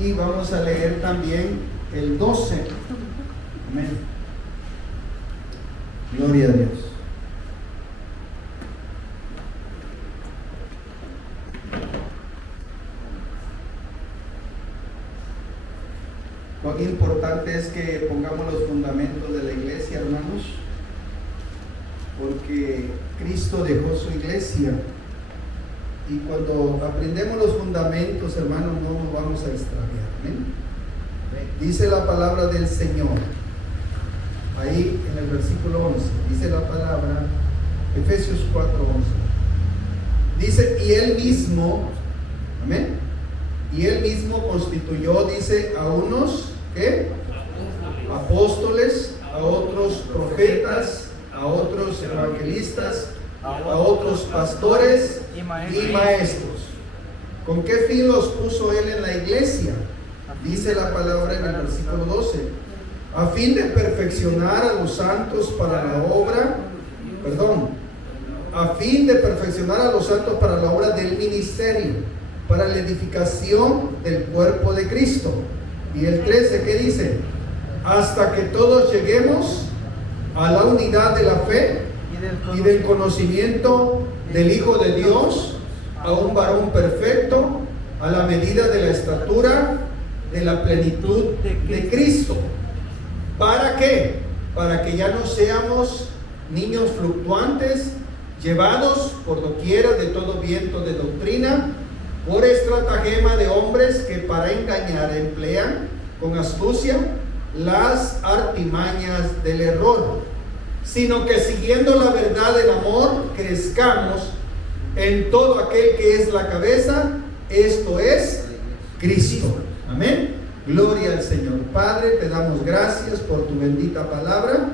y vamos a leer también el 12. Amén. Gloria a Dios. Cuán importante es que pongamos los fundamentos de la iglesia, hermanos, porque Cristo dejó su iglesia, y cuando aprendemos los fundamentos, hermanos, no nos vamos a extraviar. ¿Amén? Dice la palabra del Señor, ahí en el versículo 11, dice la palabra, Efesios 4:11, dice, y Él mismo, amén, y Él mismo constituyó, dice, a unos, ¿qué? Apóstoles, a otros profetas, a otros evangelistas, a otros pastores y maestros. ¿Con qué fin los puso Él en la iglesia? Dice la palabra en el versículo 12, a fin de perfeccionar a los santos para la obra, a fin de perfeccionar a los santos para la obra del ministerio, para la edificación del cuerpo de Cristo. Y el 13, ¿qué dice? Hasta que todos lleguemos a la unidad de la fe y del conocimiento del Hijo de Dios, a un varón perfecto, a la medida de la estatura de la plenitud de Cristo. ¿Para qué? Para que ya no seamos niños fluctuantes, llevados por doquiera de todo viento de doctrina, por estratagema de hombres que para engañar emplean con astucia las artimañas del error, sino que siguiendo la verdad del amor, crezcamos en todo aquel que es la cabeza, esto es Cristo. Amén. Gloria al Señor. Padre, te damos gracias por tu bendita palabra.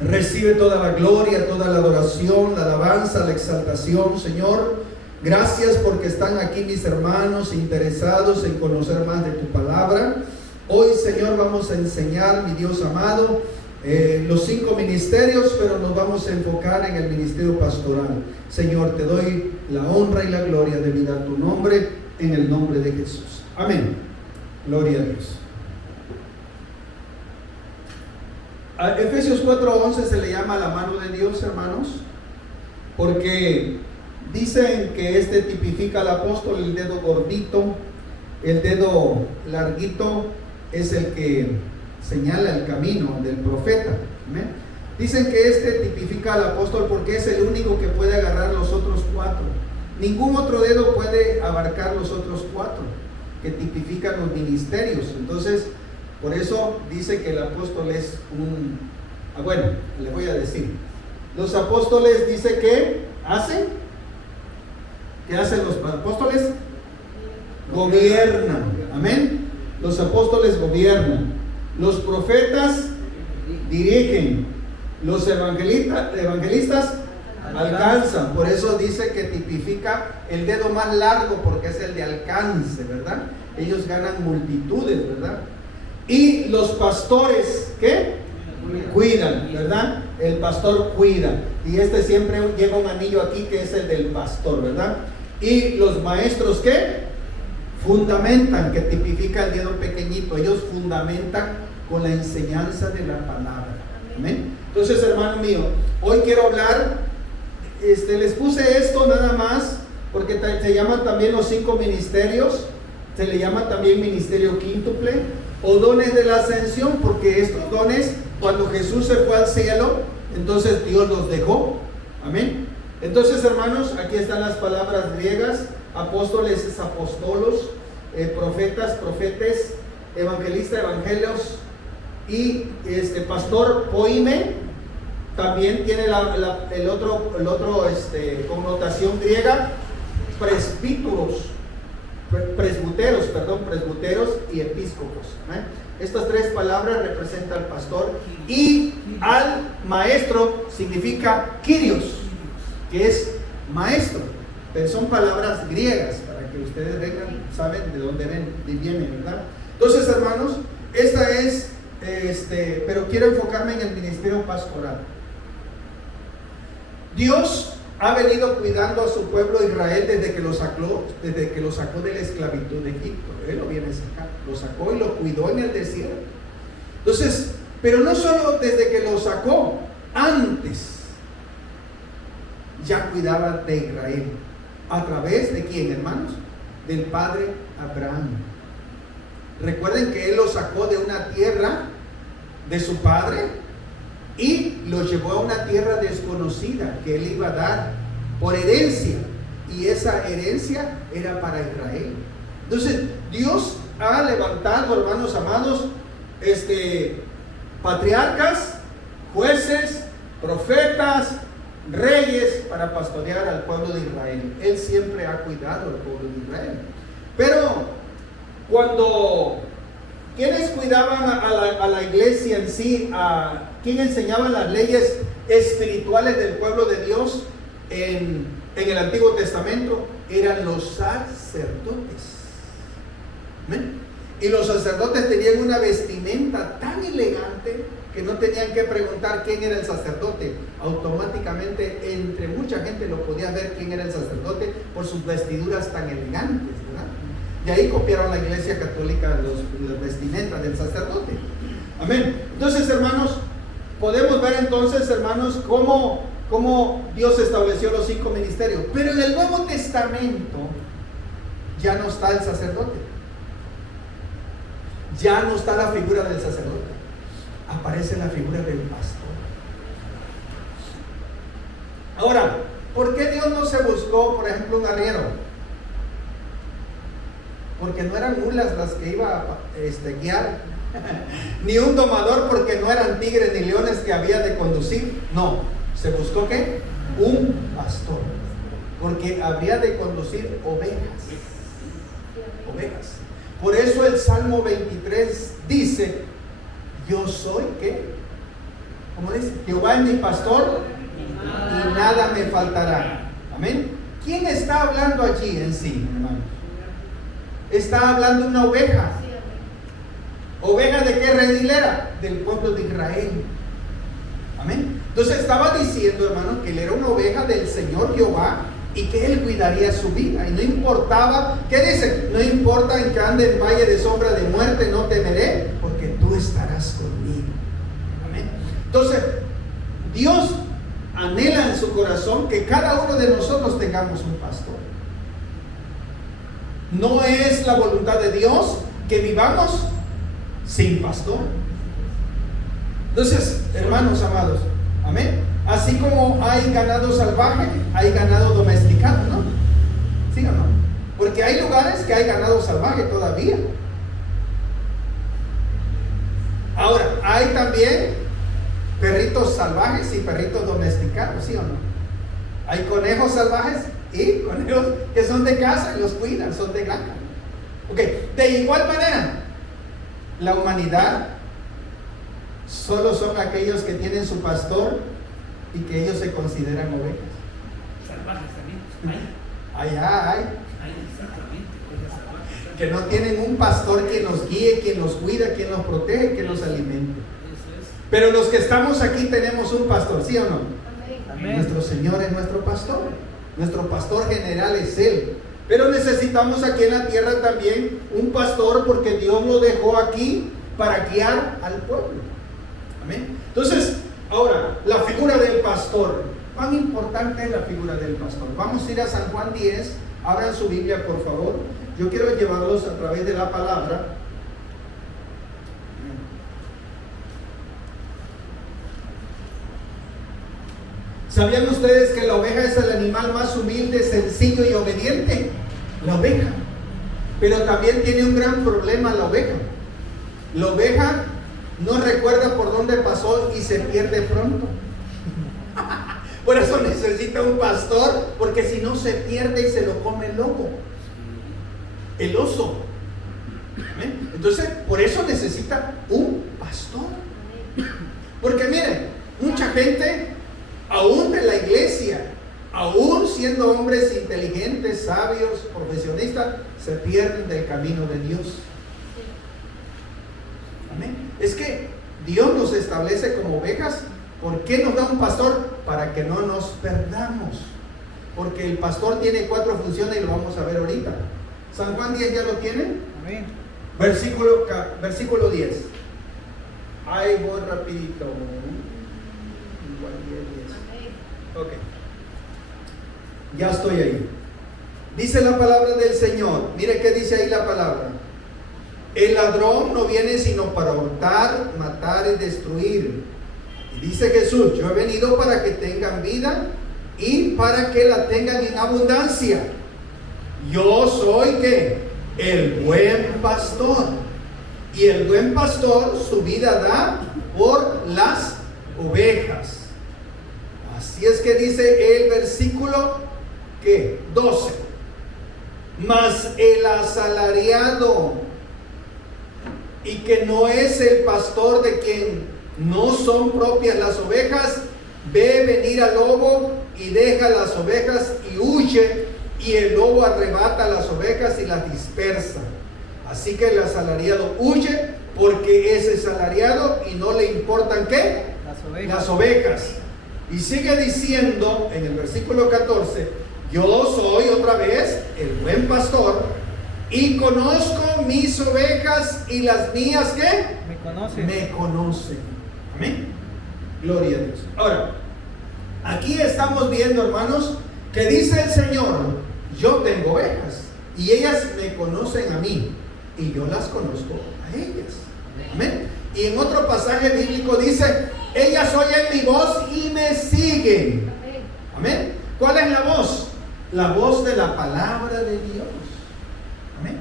Recibe toda la gloria, toda la adoración, la alabanza, la exaltación, Señor. Gracias porque están aquí mis hermanos interesados en conocer más de tu palabra. Hoy, Señor, vamos a enseñar, mi Dios amado, los 5 ministerios, pero nos vamos a enfocar en el ministerio pastoral. Señor, te doy la honra y la gloria debida a tu nombre, en el nombre de Jesús. Amén. Gloria a Dios. A Efesios 4:11 se le llama la mano de Dios, hermanos, porque dicen que este tipifica al apóstol. El dedo gordito, el dedo larguito es el que señala el camino del profeta. ¿Amén? Dicen que este tipifica al apóstol porque es el único que puede agarrar los otros 4. Ningún otro dedo puede abarcar los otros 4 que tipifican los ministerios. Entonces, por eso dice que el apóstol es un... bueno, les voy a decir. Los apóstoles dice que hacen. ¿Qué hacen los apóstoles? Gobiernan. Amén. Los apóstoles gobiernan. Los profetas dirigen. Los evangelistas alcanzan. Por eso dice que tipifica el dedo más largo, porque es el de alcance, ¿verdad? Ellos ganan multitudes, ¿verdad? Y los pastores, ¿qué? Cuidan, ¿verdad? El pastor cuida. Y siempre lleva un anillo aquí que es el del pastor, ¿verdad? Y los maestros, ¿qué? Fundamentan, que tipifica el dedo pequeñito. Ellos fundamentan con la enseñanza de la palabra. Amén. Entonces, hermano mío, hoy quiero hablar, les puse esto nada más porque se llaman también los 5 ministerios. Se le llama también ministerio quíntuple o dones de la ascensión, porque estos dones, cuando Jesús se fue al cielo, entonces Dios los dejó. Amén. Entonces, hermanos, aquí están las palabras griegas. Apóstoles es apostolos, profetas, profetes, evangelista, evangelios, y pastor, poime, también tiene el otro connotación griega, presbíteros y episcopos. ¿Eh? Estas 3 palabras representan al pastor, y al maestro significa Kyrios, que es maestro. Pero son palabras griegas para que ustedes saben de dónde vienen, ¿verdad? Entonces, hermanos, esta es, pero quiero enfocarme en el ministerio pastoral. Dios ha venido cuidando a su pueblo Israel desde que lo sacó de la esclavitud de Egipto. Él lo viene a sacar, lo sacó y lo cuidó en el desierto. Entonces, pero no solo desde que lo sacó, antes ya cuidaba de Israel. ¿A través de quién, hermanos? Del padre Abraham. Recuerden que él lo sacó de una tierra de su padre y lo llevó a una tierra desconocida que él iba a dar por herencia, y esa herencia era para Israel. Entonces Dios ha levantado, hermanos amados, patriarcas, jueces, profetas, reyes para pastorear al pueblo de Israel. Él siempre ha cuidado al pueblo de Israel. Pero cuando ¿quiénes cuidaban a la iglesia en sí? ¿Quién enseñaba las leyes espirituales del pueblo de Dios en el Antiguo Testamento? Eran los sacerdotes. ¿Amén? Y los sacerdotes tenían una vestimenta tan elegante que no tenían que preguntar quién era el sacerdote. Automáticamente entre mucha gente lo podía ver quién era el sacerdote por sus vestiduras tan elegantes, ¿verdad? Y ahí copiaron la iglesia católica las vestimentas del sacerdote. Amén. Entonces, hermanos, podemos ver entonces, hermanos, cómo Dios estableció los 5 ministerios. Pero en el Nuevo Testamento ya no está el sacerdote. Ya no está la figura del sacerdote. Aparece la figura del pastor. Ahora, ¿por qué Dios no se buscó, por ejemplo, un arriero? Porque no eran mulas las que iba a guiar, ni un domador, porque no eran tigres ni leones que había de conducir. No, se buscó ¿qué? Un pastor, porque habría de conducir ovejas. Por eso el Salmo 23 dice: yo soy, ¿qué? ¿Cómo dice? Jehová es mi pastor y nada me faltará. Amén. ¿Quién está hablando allí en sí, hermano? Está hablando una oveja. ¿Oveja de qué redilera? Del pueblo de Israel. Amén. Entonces estaba diciendo, hermano, que él era una oveja del Señor Jehová y que él cuidaría su vida. Y no importaba, ¿qué dice? No importa en que ande en valle de sombra de muerte, no temeré, porque tú estarás conmigo. Amén. Entonces, Dios anhela en su corazón que cada uno de nosotros tengamos un pastor. No es la voluntad de Dios que vivamos sin pastor. Entonces, hermanos amados, amén. Así como hay ganado salvaje, hay ganado domesticado, ¿no? ¿Sí o no? Porque hay lugares que hay ganado salvaje todavía. Ahora, hay también perritos salvajes y perritos domesticados, ¿sí o no? Hay conejos salvajes y conejos que son de casa y los cuidan, son de granja. Ok, de igual manera, la humanidad solo son aquellos que tienen su pastor y que ellos se consideran ovejas. Salvajes también. Allá hay. Exactamente. Que no tienen un pastor que los guíe, quien los cuida, quien los protege, quien los alimente. Pero los que estamos aquí tenemos un pastor, ¿sí o no? Amén. Nuestro Señor es nuestro pastor. Nuestro pastor general es Él. Pero necesitamos aquí en la tierra también un pastor, porque Dios lo dejó aquí para guiar al pueblo. Amén. Entonces, ahora, la figura del pastor. ¿Cuán importante es la figura del pastor? Vamos a ir a San Juan 10. Abran su Biblia, por favor. Yo quiero llevarlos a través de la palabra. ¿Sabían ustedes que la oveja es el animal más humilde, sencillo y obediente? La oveja. Pero también tiene un gran problema la oveja. La oveja no recuerda por dónde pasó y se pierde pronto. Por eso necesita un pastor, porque si no se pierde y se lo come el lobo, el oso. ¿Amén? Entonces, por eso necesita un pastor. Porque miren, mucha gente, aún de la iglesia, aún siendo hombres inteligentes, sabios, profesionistas, se pierden del camino de Dios. Amén. Es que Dios nos establece como ovejas. ¿Por qué nos da un pastor? Para que no nos perdamos. porque el pastor tiene 4 funciones y lo vamos a ver ahorita. San Juan 10 ya lo tienen. Amén. Versículo 10. Ahí voy rapidito. Igual 10. Ok. Ya estoy ahí. Dice la palabra del Señor. Mire qué dice ahí la palabra. El ladrón no viene sino para hurtar, matar y destruir. Y dice Jesús, yo he venido para que tengan vida y para que la tengan en abundancia. Yo soy ¿qué? El buen pastor. Y el buen pastor su vida da por las ovejas. Así es que dice el versículo ¿qué? 12. Mas el asalariado, y que no es el pastor de quien no son propias las ovejas, ve venir al lobo y deja las ovejas y huye, y el lobo arrebata las ovejas y las dispersa. Así que el asalariado huye porque es asalariado y no le importan ¿qué? Las ovejas. Y sigue diciendo en el versículo 14, yo soy otra vez el buen pastor y conozco mis ovejas y las mías ¿qué? Me conocen. Amén. Gloria a Dios. Ahora, aquí estamos viendo, hermanos, que dice el Señor, yo tengo ovejas y ellas me conocen a mí y yo las conozco a ellas. Amén. Y en otro pasaje bíblico dice, ellas oyen mi voz y me siguen. Amén. ¿Cuál es la voz? La voz de la palabra de Dios. Amén.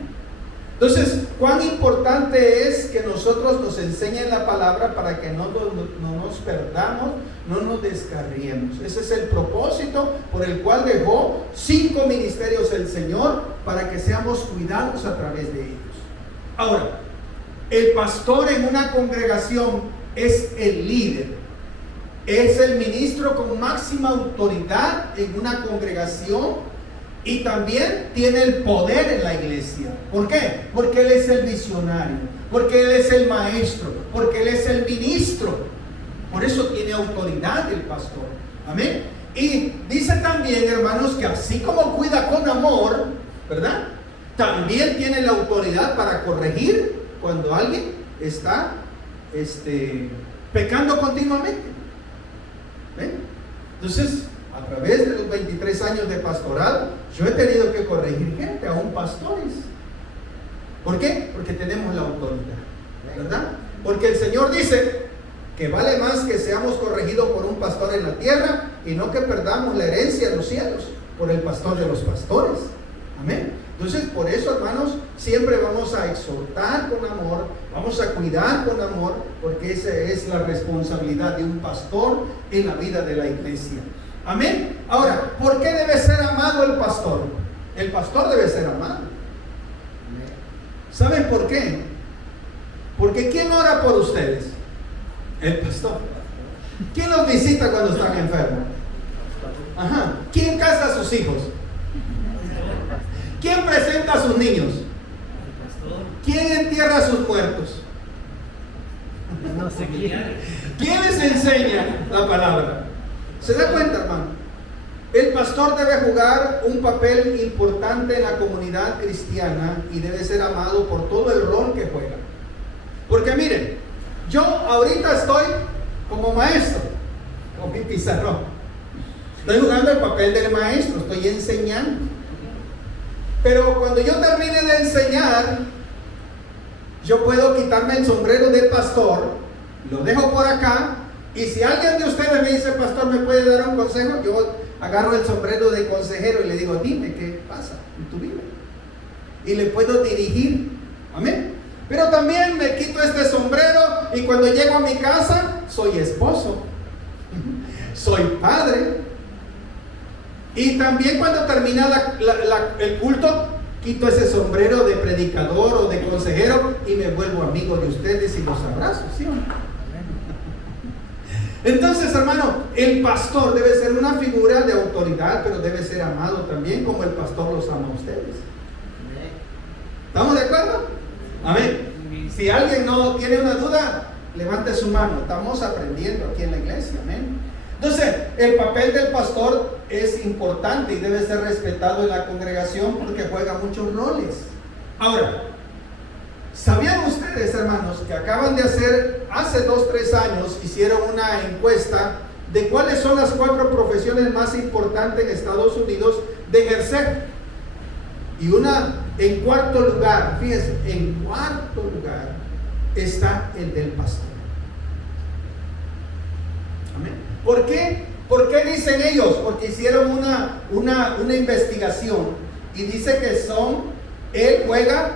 Entonces, cuán importante es que nosotros nos enseñen la palabra para que no nos perdamos, no nos descarriemos. Ese es el propósito por el cual dejó 5 ministerios el Señor, para que seamos cuidados a través de ellos. Ahora, el pastor en una congregación es el líder, es el ministro con máxima autoridad en una congregación. Y también tiene el poder en la iglesia. ¿Por qué? Porque él es el visionario, porque él es el maestro, porque él es el ministro. Por eso tiene autoridad el pastor. Amén. Y dice también, hermanos, que así como cuida con amor, ¿verdad? También tiene la autoridad para corregir cuando alguien está pecando continuamente. ¿Ven? Entonces, a través de los 23 años de pastorado, yo he tenido que corregir gente, aún pastores. ¿Por qué? Porque tenemos la autoridad, ¿verdad? Porque el Señor dice que vale más que seamos corregidos por un pastor en la tierra y no que perdamos la herencia de los cielos por el pastor de los pastores. Amén. Entonces, por eso, hermanos, siempre vamos a exhortar con amor, vamos a cuidar con amor, porque esa es la responsabilidad de un pastor en la vida de la iglesia. Amén. Ahora, ¿por qué debe ser amado el pastor? El pastor debe ser amado. ¿Saben por qué? Porque ¿quién ora por ustedes? El pastor. ¿Quién los visita cuando están enfermos? Ajá. ¿Quién casa a sus hijos? ¿Quién presenta a sus niños? ¿Quién entierra a sus muertos? No sé quién. ¿Quién les enseña la palabra? ¿Se da cuenta, hermano? El pastor debe jugar un papel importante en la comunidad cristiana y debe ser amado por todo el rol que juega. Porque miren, yo ahorita estoy como maestro, con mi pizarrón. Estoy jugando el papel del maestro, estoy enseñando. Pero cuando yo termine de enseñar, yo puedo quitarme el sombrero de pastor, lo dejo por acá. Y si alguien de ustedes me dice, pastor, ¿me puede dar un consejo? Yo agarro el sombrero de consejero y le digo, dime qué pasa en tu vida. Y le puedo dirigir. Amén. Pero también me quito este sombrero y cuando llego a mi casa, soy esposo, soy padre. Y también cuando termina el culto, quito ese sombrero de predicador o de consejero y me vuelvo amigo de ustedes y los abrazo, ¿sí o no? Entonces, hermano, el pastor debe ser una figura de autoridad, pero debe ser amado también como el pastor los ama a ustedes. ¿Estamos de acuerdo? Amén. Si alguien no tiene una duda, levante su mano. Estamos aprendiendo aquí en la iglesia. Amén. Entonces, el papel del pastor es importante y debe ser respetado en la congregación porque juega muchos roles. Ahora, ¿sabían ustedes, hermanos, que acaban de hacer, hace 2-3 años, hicieron una encuesta de cuáles son las 4 profesiones más importantes en Estados Unidos de ejercer? Y en cuarto lugar, fíjense, en cuarto lugar está el del pastor. Amén. ¿Por qué? ¿Por qué dicen ellos? Porque hicieron una investigación y dice que él juega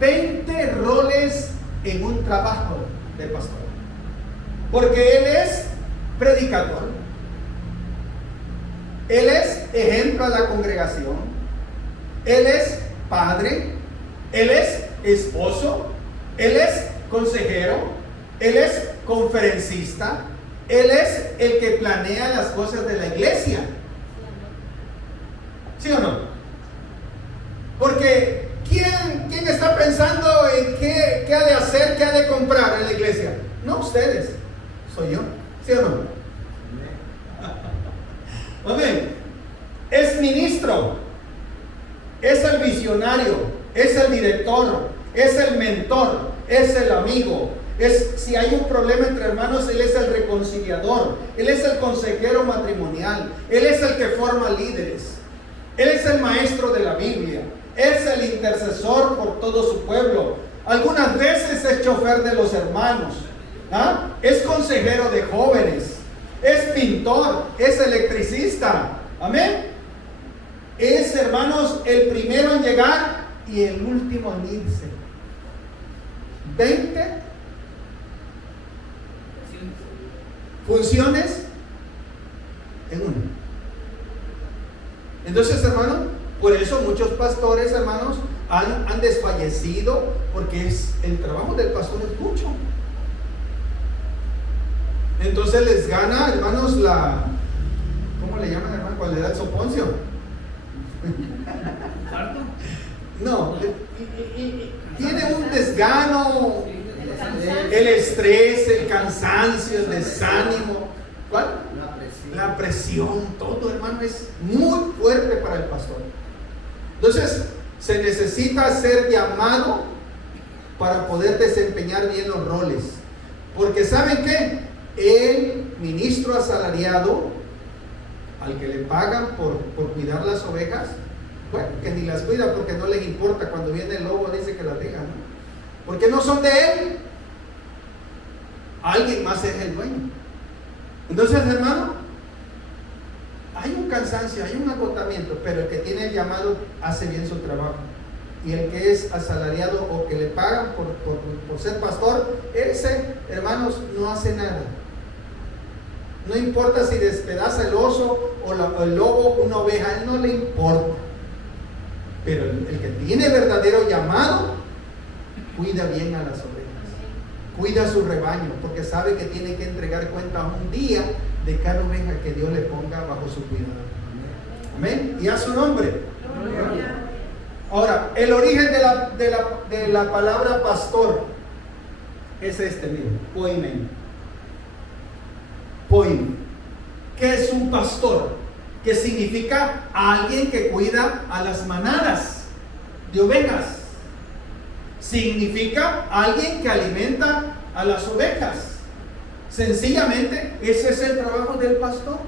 20 roles en un trabajo de pastor. Porque él es predicador, él es ejemplo a la congregación, él es padre, él es esposo, él es consejero, él es conferencista, él es el que planea las cosas de la iglesia. ¿Sí o no? Porque ¿quién está pensando en qué ha de hacer, qué ha de comprar en la iglesia? No ustedes, soy yo. ¿Sí o no? Amén. Es ministro, es el visionario, es el director, es el mentor, es el amigo. Si hay un problema entre hermanos, él es el reconciliador, él es el consejero matrimonial, él es el que forma líderes, él es el maestro de la Biblia, es el intercesor por todo su pueblo. Algunas veces es chofer de los hermanos, es consejero de jóvenes, es pintor, es electricista. Amén. Es, hermanos, el primero en llegar y el último en irse. 20 funciones en una. Entonces, hermanos, por eso muchos pastores, hermanos, han desfallecido, porque el trabajo del pastor es mucho. Entonces les gana, hermanos, ¿cómo le llaman, hermano, cuando le da el soponcio? No, tiene un desgano, el estrés, el cansancio, el desánimo. ¿Cuál? La presión, todo, hermano, es muy fuerte para el pastor. Entonces, se necesita ser llamado para poder desempeñar bien los roles. Porque ¿saben qué? El ministro asalariado, al que le pagan por cuidar las ovejas, bueno, que ni las cuida porque no les importa. Cuando viene el lobo dice que las deja, ¿no? Porque no son de él. Alguien más es el dueño. Entonces, hermano, hay un cansancio, hay un agotamiento, pero el que tiene el llamado hace bien su trabajo. Y el que es asalariado o que le pagan por ser pastor, ese, hermanos, no hace nada. No importa si despedaza el oso o el lobo una oveja, a él no le importa. Pero el que tiene verdadero llamado, cuida bien a las ovejas, cuida su rebaño, porque sabe que tiene que entregar cuenta un día de cada oveja que Dios le ponga bajo su cuidado. Amén. Y a su nombre. Ahora, el origen de la palabra pastor es miren, poimen. Poimen. ¿Qué es un pastor? Que significa alguien que cuida a las manadas de ovejas. Significa alguien que alimenta a las ovejas. Sencillamente, ese es el trabajo del pastor.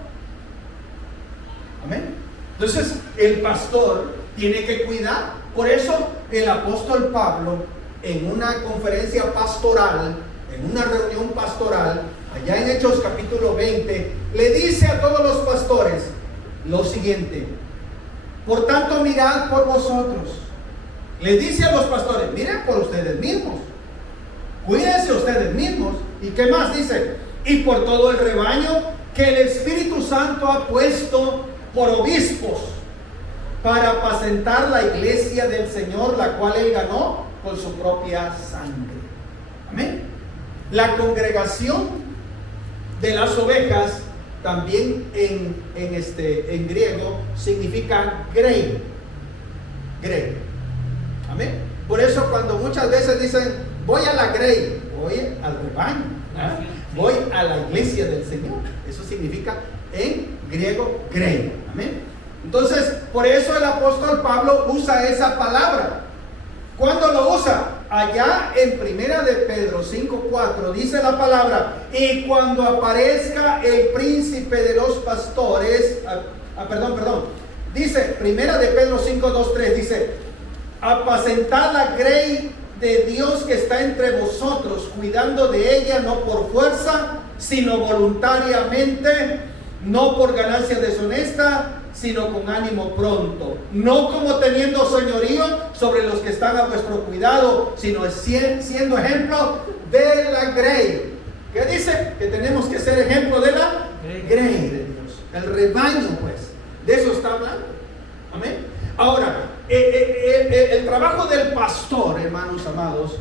Amén. Entonces, el pastor tiene que cuidar. Por eso, el apóstol Pablo, en una conferencia pastoral, en una reunión pastoral, allá en Hechos capítulo 20, le dice a todos los pastores lo siguiente: por tanto, mirad por vosotros. Les dice a los pastores: miren por ustedes mismos, cuídense ustedes mismos. ¿Y qué más dice? Y por todo el rebaño que el Espíritu Santo ha puesto por obispos para apacentar la iglesia del Señor, la cual Él ganó con su propia sangre. Amén. La congregación de las ovejas también en griego significa grey. Grey. Amén. Por eso cuando muchas veces dicen voy a la grey, voy al rebaño, voy a la iglesia del Señor, eso significa en griego, grey. Amén. Entonces, por eso el apóstol Pablo usa esa palabra. ¿Cuándo lo usa? Allá en primera de Pedro 5:4 dice la palabra: y cuando aparezca el príncipe de los pastores, dice primera de Pedro 5:2-3, dice: apacentad la grey de Dios que está entre vosotros, cuidando de ella no por fuerza, sino voluntariamente, no por ganancia deshonesta, sino con ánimo pronto, no como teniendo señorío sobre los que están a vuestro cuidado, sino siendo ejemplo de la grey. ¿Qué dice? Que tenemos que ser ejemplo de la grey de Dios, el rebaño, pues, de eso está hablando. Amén. Ahora, el trabajo del pastor, hermanos amados,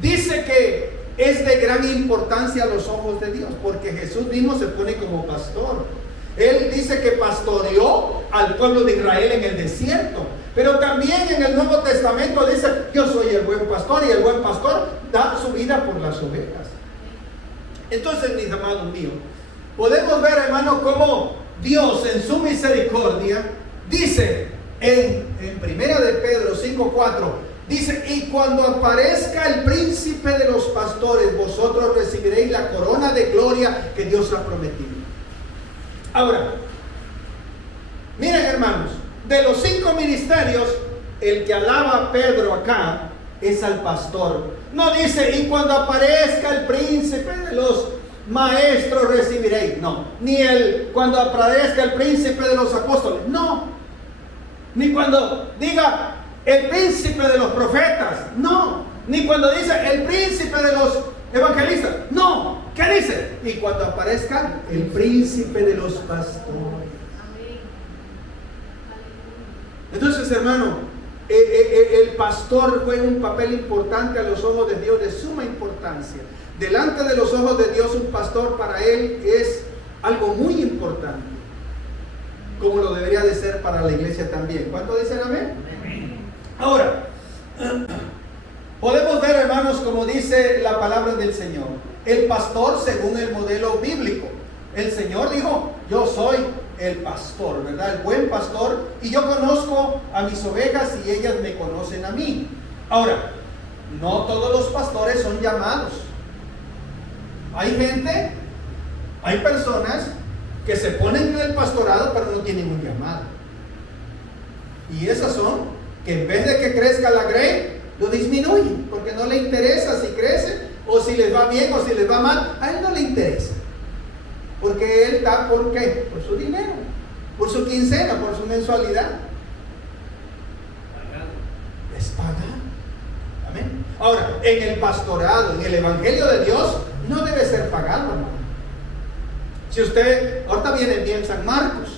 dice que es de gran importancia a los ojos de Dios, porque Jesús mismo se pone como pastor. Él dice que pastoreó al pueblo de Israel en el desierto, pero también en el Nuevo Testamento dice: yo soy el buen pastor, y el buen pastor da su vida por las ovejas. Entonces, mis amados míos, podemos ver, hermano, cómo Dios en su misericordia dice en primera de Pedro 5:4, dice: y cuando aparezca el príncipe de los pastores, vosotros recibiréis la corona de gloria que Dios ha prometido. Ahora, miren, hermanos, de los 5 ministerios, el que alaba a Pedro acá es al pastor. No dice: y cuando aparezca el príncipe de los maestros recibiréis. No, ni cuando aparezca el príncipe de los apóstoles. No, ni cuando diga el príncipe de los profetas. No, ni cuando dice el príncipe de los evangelistas. No, ¿qué dice? Y cuando aparezca el príncipe de los pastores. Entonces, hermano, el pastor juega un papel importante a los ojos de Dios, de suma importancia. Delante de los ojos de Dios, un pastor para él es algo muy importante, como lo debería de ser para la iglesia también. ¿Cuánto dicen amén? Ahora, podemos ver, hermanos, como dice la palabra del Señor, el pastor según el modelo bíblico. El Señor dijo: yo soy el pastor, ¿verdad? El buen pastor, y yo conozco a mis ovejas y ellas me conocen a mí. Ahora, no todos los pastores son llamados. Hay gente, hay personas que se ponen en el pastorado pero no tienen un llamado. Y esas son que en vez de que crezca la grey, lo disminuyen, porque no le interesa si crece o si les va bien o si les va mal. A él no le interesa, porque él da ¿por qué? Por su dinero, por su quincena, por su mensualidad. Es pagar. Amén. Ahora, en el pastorado, en el evangelio de Dios, no debe ser pagado, hermano. Si usted, ahorita viene bien San Marcos,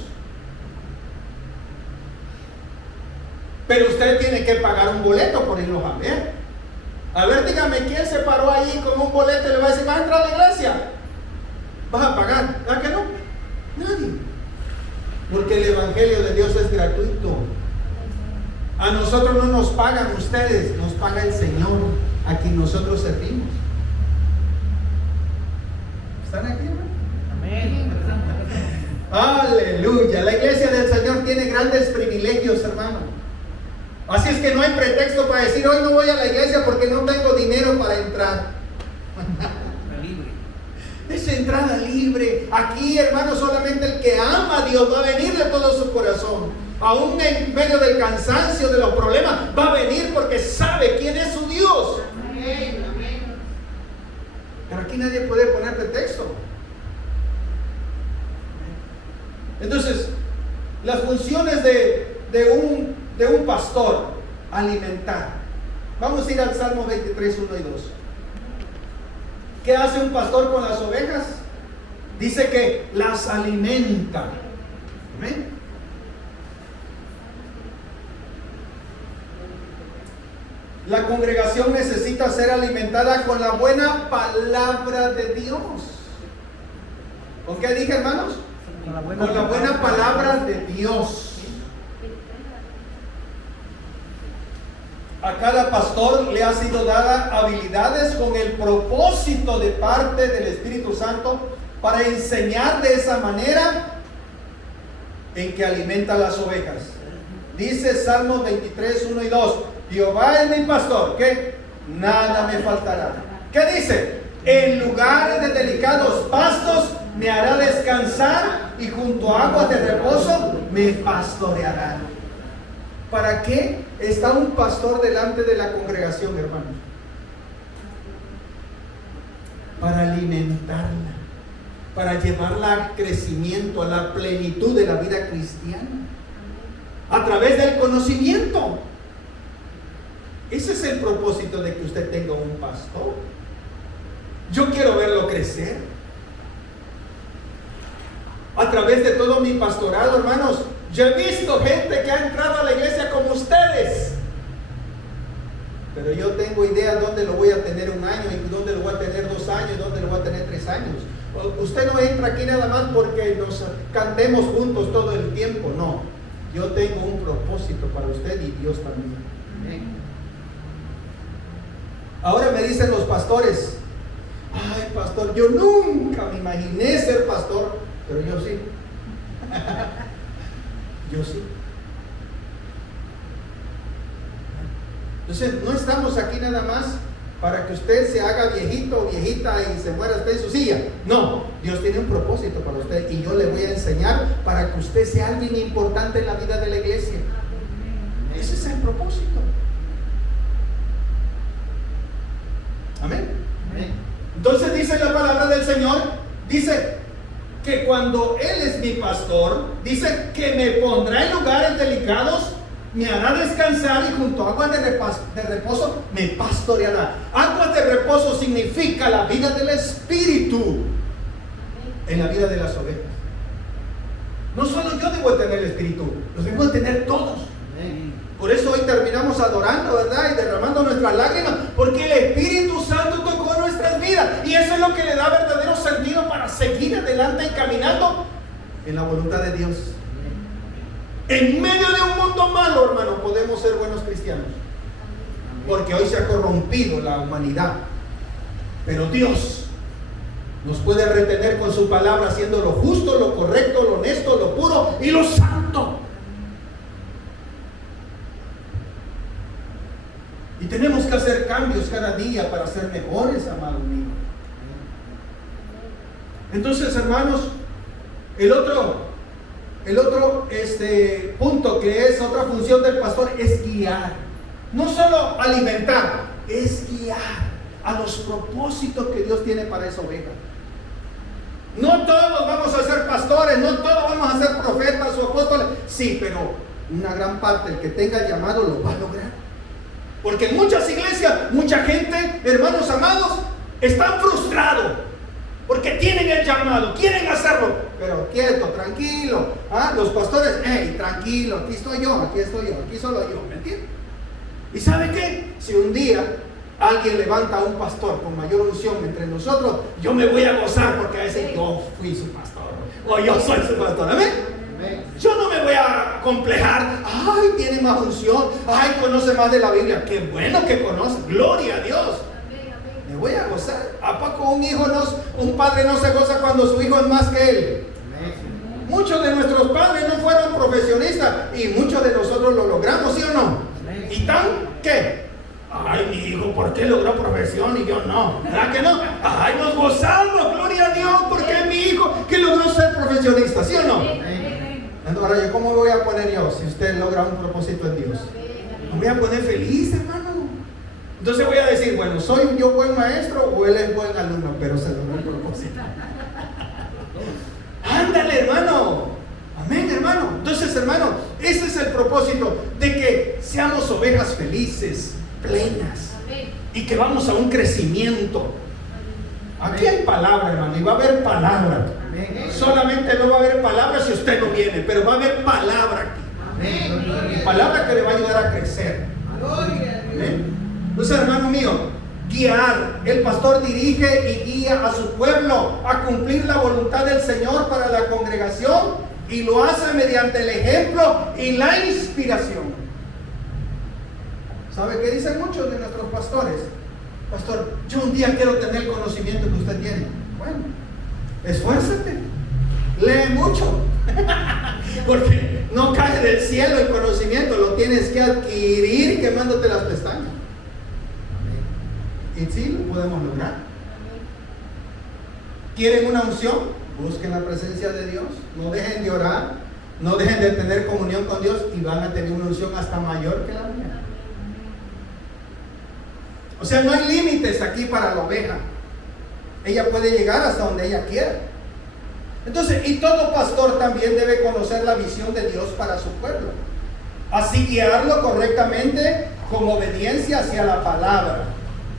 pero usted tiene que pagar un boleto por irlo a ver. A ver, dígame, ¿quién se paró ahí con un boleto y le va a decir: ¿vas a entrar a la iglesia? ¿Vas a pagar? ¿Ah, que no? Nadie. Porque el evangelio de Dios es gratuito. A nosotros no nos pagan ustedes, nos paga el Señor, a quien nosotros servimos. ¿Están aquí, hermano? Amén. Aleluya. La iglesia del Señor tiene grandes privilegios, hermano. Así es que no hay pretexto para decir: hoy no voy a la iglesia porque no tengo dinero para entrar. Libre. Es entrada libre. Aquí, hermano, solamente el que ama a Dios va a venir de todo su corazón. Aún en medio del cansancio, de los problemas, va a venir porque sabe quién es su Dios. Amén. Pero aquí nadie puede poner pretexto. Entonces, las funciones de un pastor: alimentar. Vamos a ir al Salmo 23, 1 y 2. ¿Qué hace un pastor con las ovejas? Dice que las alimenta. ¿Amén? La congregación necesita ser alimentada con la buena palabra de Dios. ¿Con qué dije, hermanos? Con la buena palabra de Dios. A cada pastor le ha sido dada habilidades con el propósito de parte del Espíritu Santo para enseñar de esa manera en que alimenta las ovejas. Dice Salmos 23, 1 y 2, Jehová es mi pastor, que nada me faltará. ¿Qué dice? En lugares de delicados pastos me hará descansar y junto a aguas de reposo me pastoreará. ¿Para qué está un pastor delante de la congregación, hermanos? Para alimentarla, para llevarla al crecimiento, a la plenitud de la vida cristiana, a través del conocimiento. Ese es el propósito de que usted tenga un pastor. Yo quiero verlo crecer. A través de todo mi pastorado, hermanos, yo he visto gente que ha entrado a la iglesia como ustedes. Pero yo tengo idea dónde lo voy a tener 1 año, y dónde lo voy a tener 2 años, y dónde lo voy a tener 3 años. Usted no entra aquí nada más porque nos cantemos juntos todo el tiempo. No, yo tengo un propósito para usted y Dios también. Ahora me dicen los pastores, ay pastor, yo nunca me imaginé ser pastor, pero yo sí. Yo sí. Entonces no estamos aquí nada más para que usted se haga viejito o viejita y se muera usted en su silla. No, Dios tiene un propósito para usted y yo le voy a enseñar para que usted sea alguien importante en la vida de la iglesia. Ese es el propósito. Amén. Entonces dice la palabra del Señor, dice que cuando Él es mi pastor, dice que me pondrá en lugares delicados, me hará descansar y junto a aguas de reposo me pastoreará. Aguas de reposo significa la vida del Espíritu en la vida de las ovejas. No solo yo debo tener el Espíritu, los debo tener todos. Por eso hoy terminamos adorando, ¿verdad? Y derramando nuestras lágrimas, porque el Espíritu Santo tocó nuestras vidas. Y eso es lo que le da verdadero sentido para seguir adelante y caminando en la voluntad de Dios. En medio de un mundo malo, hermano, podemos ser buenos cristianos. Porque hoy se ha corrompido la humanidad. Pero Dios nos puede retener con su palabra, haciendo lo justo, lo correcto, lo honesto, lo puro y lo santo. Y tenemos que hacer cambios cada día para ser mejores, amado mío. Entonces, hermanos, el otro punto que es otra función del pastor es guiar. No solo alimentar, es guiar a los propósitos que Dios tiene para esa oveja. No todos vamos a ser pastores, no todos vamos a ser profetas o apóstoles. Sí, pero una gran parte, el que tenga el llamado, lo va a lograr. Porque en muchas iglesias, mucha gente, hermanos amados, están frustrados porque tienen el llamado, quieren hacerlo, pero quieto, tranquilo. Los pastores, hey, tranquilo, aquí estoy yo, aquí solo yo, ¿me entiendes? ¿Y sabe qué? Si un día alguien levanta a un pastor con mayor unción entre nosotros, yo me voy a gozar porque a veces yo fui su pastor o yo soy su pastor. ¿Amén? Yo no me voy a complejar. Ay, tiene más unción. Ay, conoce más de la Biblia. Qué bueno que conoce. Gloria a Dios. Me voy a gozar. ¿A poco un padre no se goza cuando su hijo es más que él? Muchos de nuestros padres no fueron profesionistas y muchos de nosotros lo logramos, ¿sí o no? ¿Y tan qué? Ay, mi hijo, ¿por qué logró profesión y yo no? ¿Verdad que no? Ay, nos gozamos, gloria a Dios, porque es mi hijo que logró ser profesionista, ¿sí o no? Ahora, ¿cómo voy a poner yo si usted logra un propósito en Dios? Me voy a poner feliz, hermano. Entonces voy a decir, bueno, ¿soy yo buen maestro o él es buen alumno? Pero se logró el propósito. Ándale, hermano. Amén, hermano. Entonces, hermano, ese es el propósito, de que seamos ovejas felices, plenas, y que vamos a un crecimiento. Aquí hay palabra, hermano, y va a haber palabra. Solamente no va a haber palabra si usted no viene, pero va a haber palabra aquí. Y palabra que le va a ayudar a crecer. Entonces, hermano mío, guiar. El pastor dirige y guía a su pueblo a cumplir la voluntad del Señor para la congregación, y lo hace mediante el ejemplo y la inspiración. ¿Sabe qué dicen muchos de nuestros pastores? Pastor, yo un día quiero tener el conocimiento que usted tiene. Bueno, esfuérzate, lee mucho, Porque no cae del cielo el conocimiento, lo tienes que adquirir quemándote las pestañas. Y sí, lo podemos lograr. ¿Quieren una unción? Busquen la presencia de Dios. No dejen de orar, no dejen de tener comunión con Dios y van a tener una unción hasta mayor que la mía. O sea, no hay límites aquí para la oveja. Ella puede llegar hasta donde ella quiera. Entonces, y todo pastor también debe conocer la visión de Dios para su pueblo. Así guiarlo correctamente con obediencia hacia la palabra.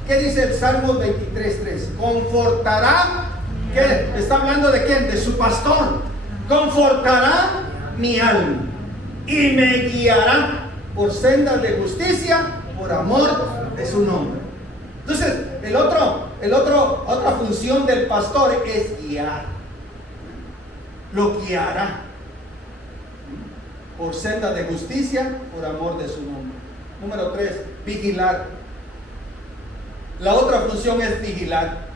¿Qué dice el Salmo 23:3? Confortará, ¿qué? ¿Está hablando de quién? De su pastor. Confortará mi alma y me guiará por sendas de justicia por amor de su nombre. Entonces, otra función del pastor es guiar. Lo guiará por sendas de justicia por amor de su nombre. Número 3, vigilar. La otra función es vigilar.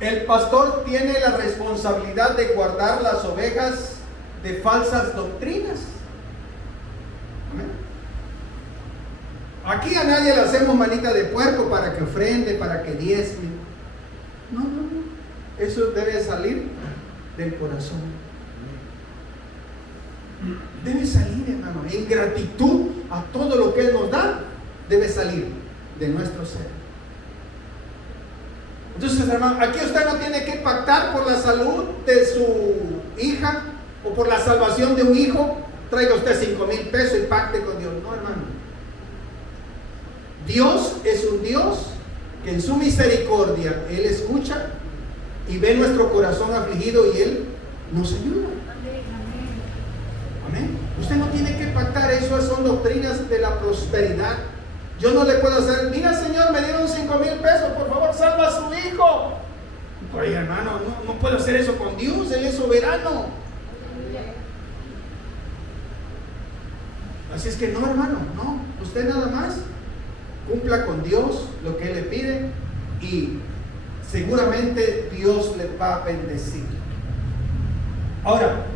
El pastor tiene la responsabilidad de guardar las ovejas de falsas doctrinas. Amén. Aquí a nadie le hacemos manita de puerco para que ofrende, para que diezme. No. Eso debe salir del corazón. Debe salir, hermano, en gratitud a todo lo que Él nos da. Debe salir de nuestro ser. Entonces, hermano, aquí usted no tiene que pactar por la salud de su hija o por la salvación de un hijo. Traiga usted 5,000 pesos y pacte con Dios. No, hermano. Dios es un Dios que en su misericordia Él escucha y ve nuestro corazón afligido y Él nos ayuda. Amén. Usted no tiene que pactar, eso son doctrinas de la prosperidad. Yo no le puedo hacer, mira Señor, me dieron 5,000 pesos, por favor salva a su hijo. Oye hermano, no puedo hacer eso con Dios, Él es soberano. Así es que no, hermano, no, usted nada más cumpla con Dios lo que Él le pide y seguramente Dios le va a bendecir. Ahora,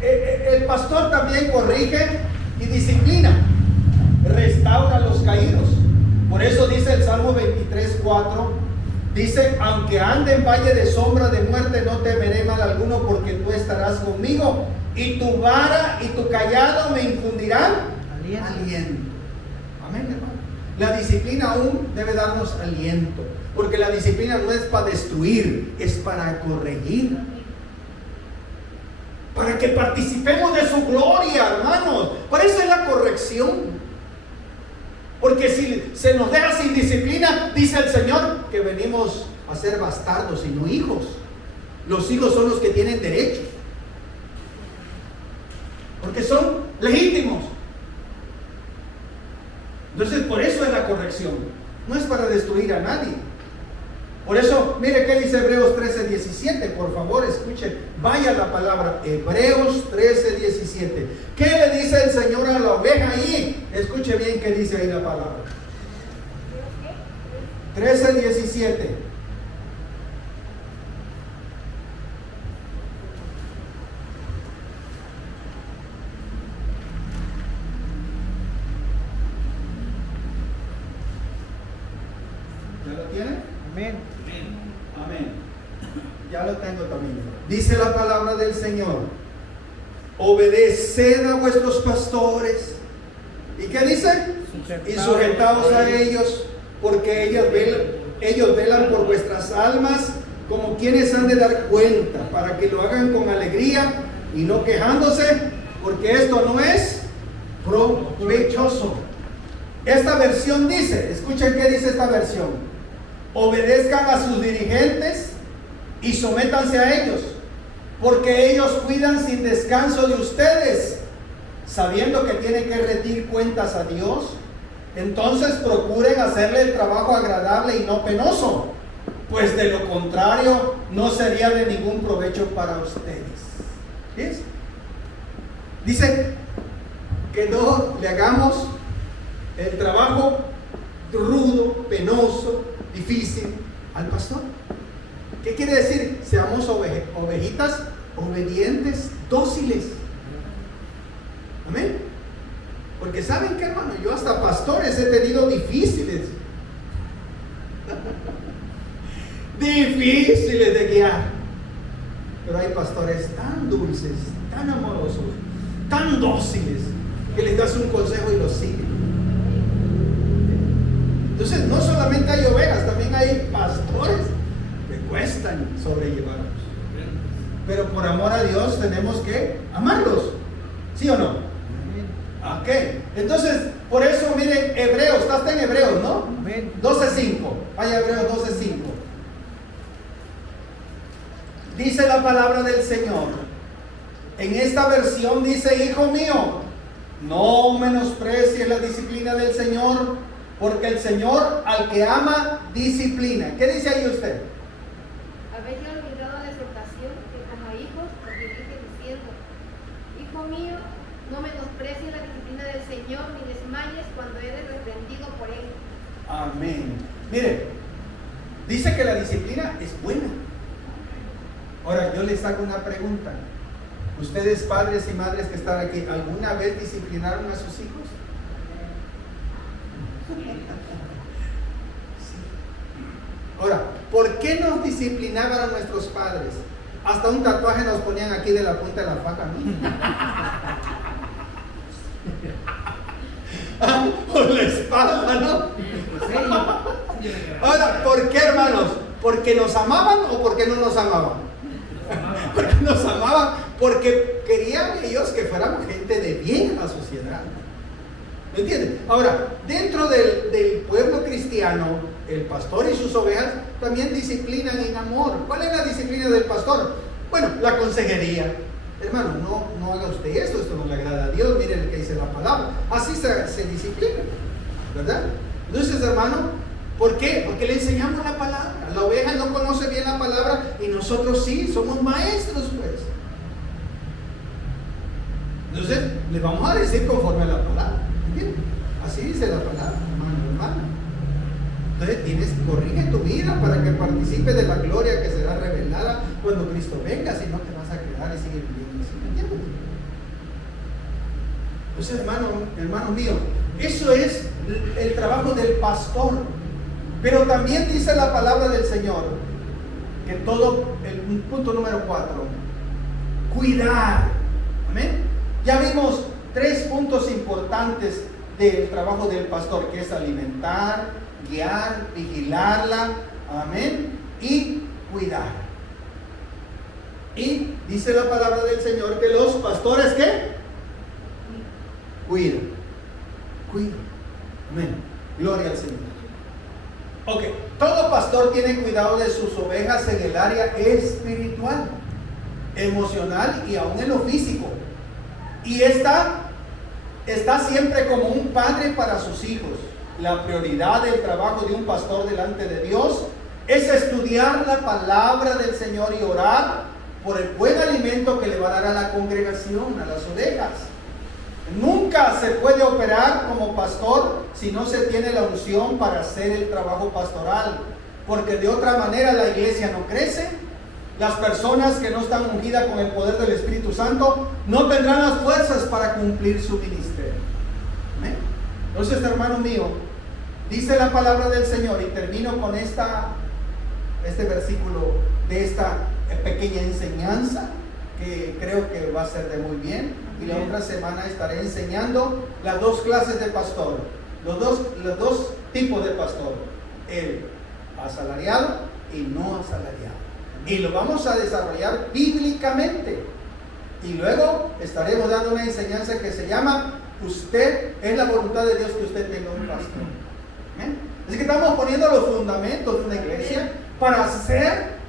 el pastor también corrige y disciplina, restaura a los caídos. Por eso dice el Salmo 23:4, dice: aunque ande en valle de sombra de muerte, no temeré mal alguno, porque tú estarás conmigo, y tu vara y tu callado me infundirán aliento. Amén, hermano. La disciplina aún debe darnos aliento, porque la disciplina no es para destruir, es para corregir, para que participemos de su gloria, hermanos. Por eso es la corrección. Porque si se nos deja sin disciplina, dice el Señor que venimos a ser bastardos y no hijos. Los hijos son los que tienen derechos, porque son legítimos. Entonces, por eso es la corrección. No es para destruir a nadie. Por eso, mire qué dice Hebreos 13:17. Por favor, escuche, vaya la palabra. Hebreos 13:17. ¿Qué le dice el Señor a la oveja ahí? Escuche bien qué dice ahí la palabra. 13:17. ¿Ya lo tiene? Amén. Amén. Ya lo tengo también. Dice la palabra del Señor: obedeced a vuestros pastores. ¿Y qué dice? Y sujetaos a ellos, porque ellos velan por vuestras almas, como quienes han de dar cuenta, para que lo hagan con alegría y no quejándose, porque esto no es provechoso. Esta versión dice, escuchen qué dice esta versión: obedezcan a sus dirigentes y sométanse a ellos, porque ellos cuidan sin descanso de ustedes, sabiendo que tienen que rendir cuentas a Dios. Entonces procuren hacerle el trabajo agradable y no penoso, pues de lo contrario no sería de ningún provecho para ustedes. ¿Ves? Dice que no le hagamos el trabajo rudo, penoso, difícil al pastor. ¿Qué quiere decir? Seamos ovejitas obedientes, dóciles. Amén. Porque ¿saben qué, hermano? Yo hasta pastores he tenido difíciles. Difíciles de guiar. Pero hay pastores tan dulces, tan amorosos, tan dóciles, que les das un consejo y los siguen. Entonces, no solamente hay ovejas, también hay pastores que cuestan sobrellevarlos. Pero por amor a Dios tenemos que amarlos. ¿Sí o no? Ok. Entonces, por eso, miren, Hebreos, está en Hebreos, ¿no? 12:5. Vaya, Hebreos 12:5. Dice la palabra del Señor. En esta versión dice: hijo mío, no menosprecies la disciplina del Señor, porque el Señor al que ama disciplina. ¿Qué dice ahí usted? Habéis olvidado la exhortación que como a hijos os dirige diciendo: hijo mío, no menosprecies la disciplina del Señor, ni desmayes cuando eres reprendido por él. Amén. Mire, dice que la disciplina es buena. Ahora, yo les hago una pregunta. Ustedes, padres y madres que están aquí, ¿alguna vez disciplinaron a sus hijos? Sí. Ahora, ¿por qué nos disciplinaban a nuestros padres? Hasta un tatuaje nos ponían aquí de la punta de la faja, ¿no? Por la espalda, ¿no? Ahora, ¿por qué, hermanos? ¿Porque nos amaban o porque no nos amaban? Porque nos amaban, porque querían ellos que fuéramos gente de bien en la sociedad. ¿Me entienden? Ahora, dentro del pueblo cristiano, el pastor y sus ovejas también disciplinan en amor. ¿Cuál es la disciplina del pastor? Bueno, la consejería. Hermano, no haga usted esto no le agrada a Dios, miren lo que dice la palabra. Así se disciplina, ¿verdad? Entonces, hermano, ¿por qué? Porque le enseñamos la palabra. La oveja no conoce bien la palabra y nosotros sí, somos maestros, pues. Entonces, le vamos a decir conforme a la palabra. ¿Entiendes? Así dice la palabra, hermano. Entonces, corrige tu vida para que participe de la gloria que será revelada cuando Cristo venga, si no te vas a quedar y seguir viviendo así. ¿Entiendes? Entonces, hermano mío, eso es el trabajo del pastor. Pero también dice la palabra del Señor que el punto número 4, cuidar. Amén. Ya vimos 3 puntos importantes del trabajo del pastor, que es alimentar, guiar, vigilarla, amén, y cuidar. Y dice la palabra del Señor que los pastores, ¿qué? Cuidan. Amén. Gloria al Señor. Ok, todo pastor tiene cuidado de sus ovejas en el área espiritual, emocional y aún en lo físico. Y está siempre como un padre para sus hijos. La prioridad del trabajo de un pastor delante de Dios es estudiar la palabra del Señor y orar por el buen alimento que le va a dar a la congregación, a las ovejas. Nunca se puede operar como pastor si no se tiene la unción para hacer el trabajo pastoral, porque de otra manera la iglesia no crece. Las personas que no están ungidas con el poder del Espíritu Santo no tendrán las fuerzas para cumplir su ministerio. ¿Amén? Entonces, hermano mío, dice la palabra del Señor, y termino con este versículo de esta pequeña enseñanza que creo que va a ser de muy bien. Y la otra semana estaré enseñando las 2 clases de pastor, los dos tipos de pastor, el asalariado y no asalariado. Y lo vamos a desarrollar bíblicamente. Y luego estaremos dando una enseñanza que se llama: usted, es la voluntad de Dios que usted tenga un pastor. ¿Amén? Así que estamos poniendo los fundamentos de una iglesia para ser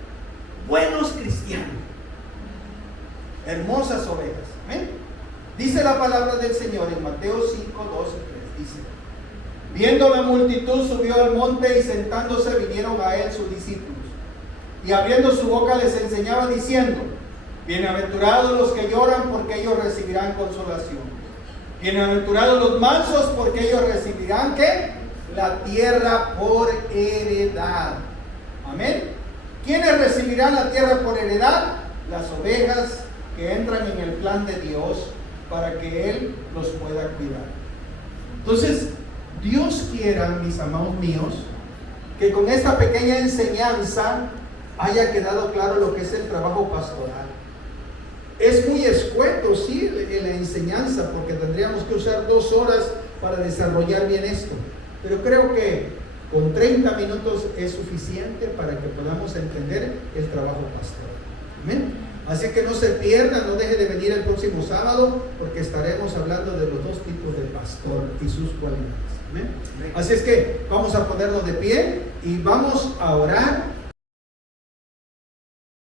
buenos cristianos, hermosas ovejas. ¿Amén? Dice la palabra del Señor en Mateo 5:12-3, dice: viendo la multitud, subió al monte, y sentándose vinieron a él sus discípulos, y abriendo su boca les enseñaba diciendo: bienaventurados los que lloran, porque ellos recibirán consolación. Bienaventurados los mansos, porque ellos recibirán, ¿qué? La tierra por heredad. Amén. ¿Quiénes recibirán la tierra por heredad? las ovejas que entran en el plan de Dios para que Él los pueda cuidar. Entonces, Dios quiera, mis amados míos, que con esta pequeña enseñanza haya quedado claro lo que es el trabajo pastoral. Es muy escueto, sí, en la enseñanza, porque tendríamos que usar 2 horas para desarrollar bien esto. Pero creo que con 30 minutos es suficiente para que podamos entender el trabajo pastoral. Amén. Así que no se pierda, no deje de venir el próximo sábado, porque estaremos hablando de los 2 tipos de pastor y sus cualidades. Amén. Así es que vamos a ponernos de pie y vamos a orar